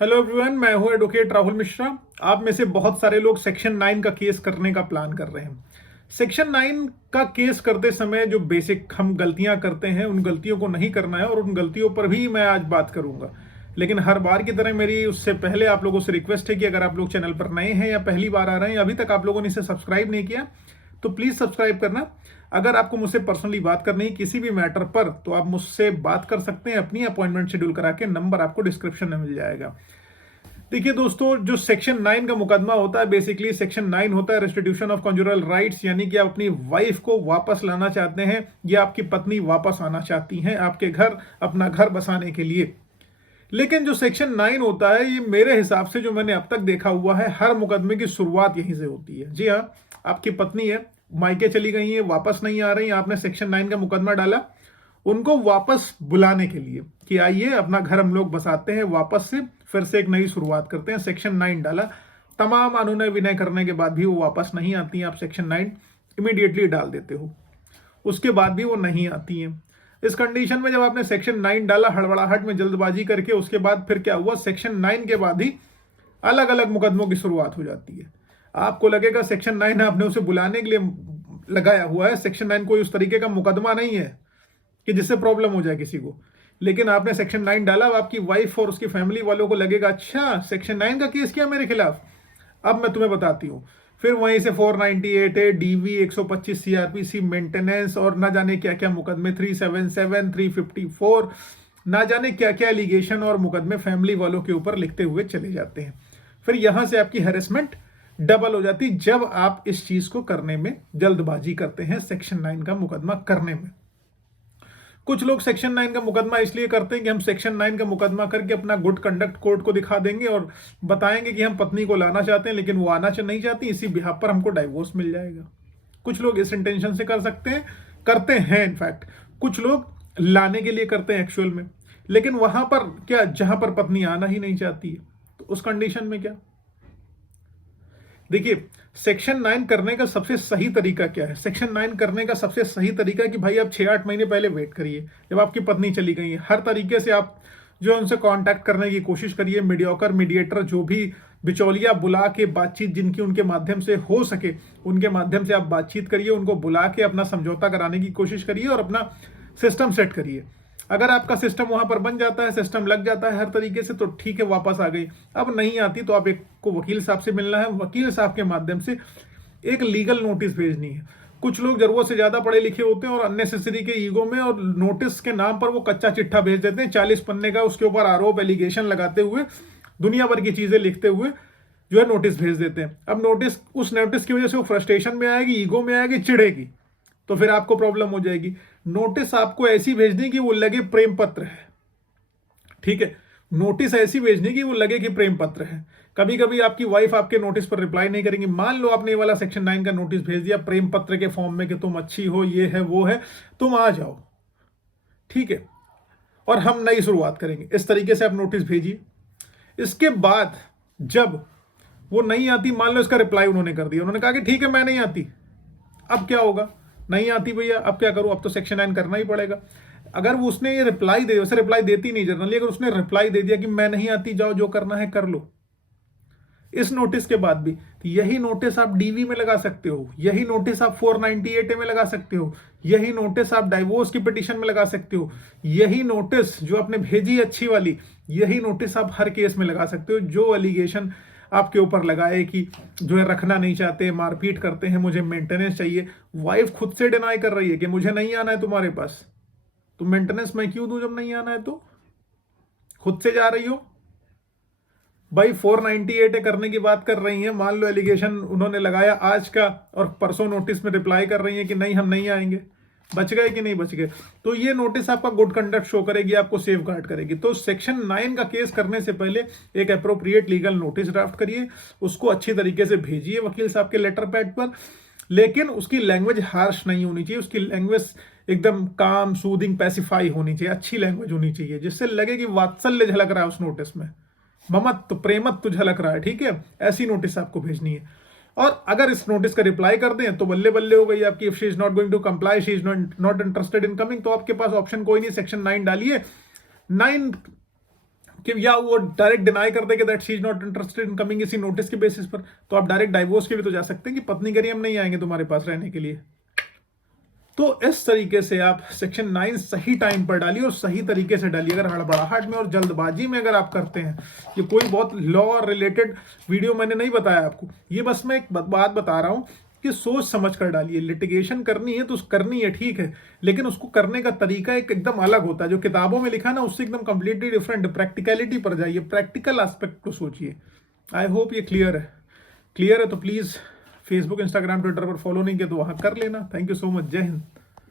Hello everyone, मैं हूं advocate Rahul Mishra. आप में से बहुत सारे लोग सेक्शन 9 का केस करने का प्लान कर रहे हैं। सेक्शन 9 का केस करते समय जो बेसिक हम गलतियां करते हैं, उन गलतियों को नहीं करना है और उन गलतियों पर भी मैं आज बात करूंगा। लेकिन हर बार की तरह मेरी उससे पहले आप लोगों से रिक्वेस्ट है कि अगर आप लोग चैनल पर नए हैं या पहली बार आ रहे हैं, अभी तक आप लोगों ने इसे सब्सक्राइब नहीं किया तो प्लीज सब्सक्राइब करना। अगर आपको मुझसे पर्सनली बात करनी है किसी भी मैटर पर, तो आप मुझसे बात कर सकते हैं। अपनी अपॉइंटमेंट शेड्यूल करा के नंबर आपको डिस्क्रिप्शन में मिल जाएगा। देखिए दोस्तों, जो सेक्शन 9 का मुकदमा होता है, बेसिकली सेक्शन 9 होता है रेस्टिट्यूशन ऑफ कॉन्जुरल राइट्स, यानी कि आप अपनी वाइफ को वापस लाना चाहते हैं या आपकी पत्नी वापस आना चाहती हैं आपके घर, अपना घर बसाने के लिए। लेकिन जो सेक्शन 9 होता है, ये मेरे हिसाब से जो मैंने अब तक देखा हुआ है, हर मुकदमे की शुरुआत यहीं से होती है। जी हाँ, आपकी पत्नी है, मायके चली गई है, वापस नहीं आ रही, आपने सेक्शन 9 का मुकदमा डाला उनको वापस बुलाने के लिए कि आइए अपना घर हम लोग बसाते हैं वापस से, फिर से एक नई शुरुआत करते हैं। सेक्शन 9 डाला, तमाम अनुनय विनय करने के बाद भी वो वापस नहीं आती हैं, आप सेक्शन 9 इमीडिएटली डाल देते हो, उसके बाद भी वो नहीं आती हैं। इस कंडीशन में जब आपने सेक्शन 9 डाला हड़बड़ाहट में, जल्दबाजी करके, उसके बाद फिर क्या हुआ, सेक्शन 9 के बाद ही अलग अलग मुकदमों की शुरुआत हो जाती है। आपको लगेगा सेक्शन 9 आपने उसे बुलाने के लिए लगाया हुआ है, सेक्शन 9 कोई उस तरीके का मुकदमा नहीं है कि जिससे प्रॉब्लम हो जाए किसी को। लेकिन आपने सेक्शन 9 डाला, अब आपकी वाइफ और उसकी फैमिली वालों को लगेगा अच्छा सेक्शन 9 का केस किया मेरे खिलाफ। अब मैं तुम्हें बताती हूँ। फिर वहीं से 498 है, डीवी 125, सीआरपीसी, मेंटेनेंस और ना जाने क्या क्या मुकदमे, 377, 354, ना जाने क्या क्या एलिगेशन और मुकदमे फैमिली वालों के ऊपर लिखते हुए चले जाते हैं। फिर यहां से आपकी हैरेसमेंट डबल हो जाती जब आप इस चीज को करने में जल्दबाजी करते हैं, सेक्शन 9 का मुकदमा करने में। कुछ लोग सेक्शन 9 का मुकदमा इसलिए करते हैं कि हम सेक्शन 9 का मुकदमा करके अपना गुड कंडक्ट कोर्ट को दिखा देंगे और बताएंगे कि हम पत्नी को लाना चाहते हैं, लेकिन वो आना नहीं चाहती, इसी बिहाफ पर हमको डाइवोर्स मिल जाएगा। कुछ लोग इस इंटेंशन से कर सकते हैं, करते हैं इनफैक्ट। कुछ लोग लाने के लिए करते हैं एक्चुअल में, लेकिन वहां पर क्या, जहां पर पत्नी आना ही नहीं चाहती है, तो उस कंडीशन में क्या। देखिए, सेक्शन 9 करने का सबसे सही तरीका क्या है। सेक्शन 9 करने का सबसे सही तरीका है कि भाई आप 6-8 महीने पहले वेट करिए, जब आपकी पत्नी चली गई है। हर तरीके से आप जो है उनसे कांटेक्ट करने की कोशिश करिए। मीडियोकर, मीडिएटर, जो भी बिचौलिया बुला के बातचीत जिनकी उनके माध्यम से हो सके, उनके माध्यम से आप बातचीत करिए, उनको बुला के अपना समझौता कराने की कोशिश करिए और अपना सिस्टम सेट करिए। अगर आपका सिस्टम वहां पर बन जाता है, सिस्टम लग जाता है हर तरीके से, तो ठीक है, वापस आ गई। अब नहीं आती तो आप एक को वकील साहब से मिलना है, वकील साहब के माध्यम से एक लीगल नोटिस भेजनी है। कुछ लोग जरूरत से ज्यादा पढ़े लिखे होते हैं और अननेसेसरी के ईगो में और नोटिस के नाम पर वो कच्चा चिट्ठा भेज देते हैं 40 पन्ने का, उसके ऊपर आरोप एलिगेशन लगाते हुए, दुनिया भर की चीजें लिखते हुए जो है नोटिस भेज देते हैं। अब नोटिस, उस नोटिस की वजह से वो फ्रस्ट्रेशन में आएगी, ईगो में आएगी, चिढ़ेगी, तो फिर आपको प्रॉब्लम हो जाएगी। नोटिस आपको ऐसी भेजनी कि वो लगे प्रेम पत्र है, ठीक है। नोटिस ऐसी भेजनी कि वो लगे कि प्रेम पत्र है। कभी कभी आपकी वाइफ आपके नोटिस पर रिप्लाई नहीं करेंगी। मान लो आपने ये वाला सेक्शन 9 का नोटिस भेज दिया प्रेम पत्र के फॉर्म में कि तुम अच्छी हो, ये है वो है, तुम आ जाओ, ठीक है, और हम नई शुरुआत करेंगे। इस तरीके से आप नोटिस भेजिए। इसके बाद जब वो नहीं आती, मान लो इसका रिप्लाई उन्होंने कर दिया, उन्होंने कहा कि ठीक है मैं नहीं आती, अब क्या होगा, नहीं आती भैया, अब क्या करूं, अब तो सेक्शन 9 करना ही पड़ेगा। अगर वो उसने ये रिप्लाई दे, वैसे रिप्लाई देती नहीं जनरली, अगर उसने रिप्लाई दे दिया कि मैं नहीं आती, जाओ जो करना है कर लो, इस नोटिस के बाद भी, तो यही नोटिस आप डीवी में लगा सकते हो, यही नोटिस आप 498 में लगा सकते हो, यही नोटिस आप डाइवोर्स की पिटीशन में लगा सकते हो, यही नोटिस जो आपने भेजी अच्छी वाली, यही नोटिस आप हर केस में लगा सकते हो जो एलिगेशन आपके ऊपर लगाए कि जो है रखना नहीं चाहते, मारपीट करते हैं, मुझे मेंटेनेंस चाहिए। वाइफ खुद से डिनाई कर रही है कि मुझे नहीं आना है तुम्हारे पास, तो मेंटेनेंस मैं क्यों दूं जब नहीं आना है, तो खुद से जा रही हो भाई। 498 करने की बात कर रही हैं, मान लो एलिगेशन उन्होंने लगाया आज का और परसों नोटिस में रिप्लाई कर रही हैं कि नहीं हम नहीं आएंगे, बच गए कि नहीं बच गए। तो ये नोटिस आपका गुड कंडक्ट शो करेगी, आपको सेफ गार्ड करेगी। तो सेक्शन 9 का केस करने से पहले एक अप्रोप्रिएट लीगल नोटिस ड्राफ्ट करिए, उसको अच्छी तरीके से भेजिए वकील साहब के लेटर पैड पर, लेकिन उसकी लैंग्वेज हार्श नहीं होनी चाहिए, उसकी लैंग्वेज एकदम काम, सूदिंग, पैसिफाई होनी चाहिए, अच्छी लैंग्वेज होनी चाहिए जिससे लगे कि वात्सल्य झलक रहा है उस नोटिस में, ममत्व प्रेमत्व झलक रहा है, ठीक है। ऐसी नोटिस आपको भेजनी है। और अगर इस नोटिस का रिप्लाई कर दें तो बल्ले बल्ले हो गई आपकी। If she is not going to comply, she is not interested in coming, तो आपके पास ऑप्शन कोई नहीं, सेक्शन 9 डालिए। 9 कि या वो डायरेक्ट डिनाई कर दे कि that she is not interested in coming इसी नोटिस के बेसिस पर, तो आप डायरेक्ट डाइवोर्स के भी तो जा सकते हैं कि पत्नी करिए हम नहीं आएंगे तुम्हारे पास रहने के लिए। तो इस तरीके से आप सेक्शन 9 सही टाइम पर डालिए और सही तरीके से डालिए। अगर हड़बड़ाहट में और जल्दबाजी में अगर आप करते हैं, ये कोई बहुत लॉ रिलेटेड वीडियो मैंने नहीं बताया आपको, ये बस मैं एक बात बता रहा हूँ कि सोच समझ कर डालिए। लिटिगेशन करनी है तो करनी है, ठीक है, लेकिन उसको करने का तरीका एक एकदम अलग होता है। जो किताबों में लिखा है ना उससे एकदम कंप्लीटली डिफरेंट। प्रैक्टिकलिटी पर जाइए, प्रैक्टिकल एस्पेक्ट को सोचिए। आई होप ये क्लियर है। क्लियर है तो प्लीज़ फेसबुक, इंस्टाग्राम, ट्विटर पर फॉलो नहीं किया तो वहाँ कर लेना। Thank you so much. जय हिंद।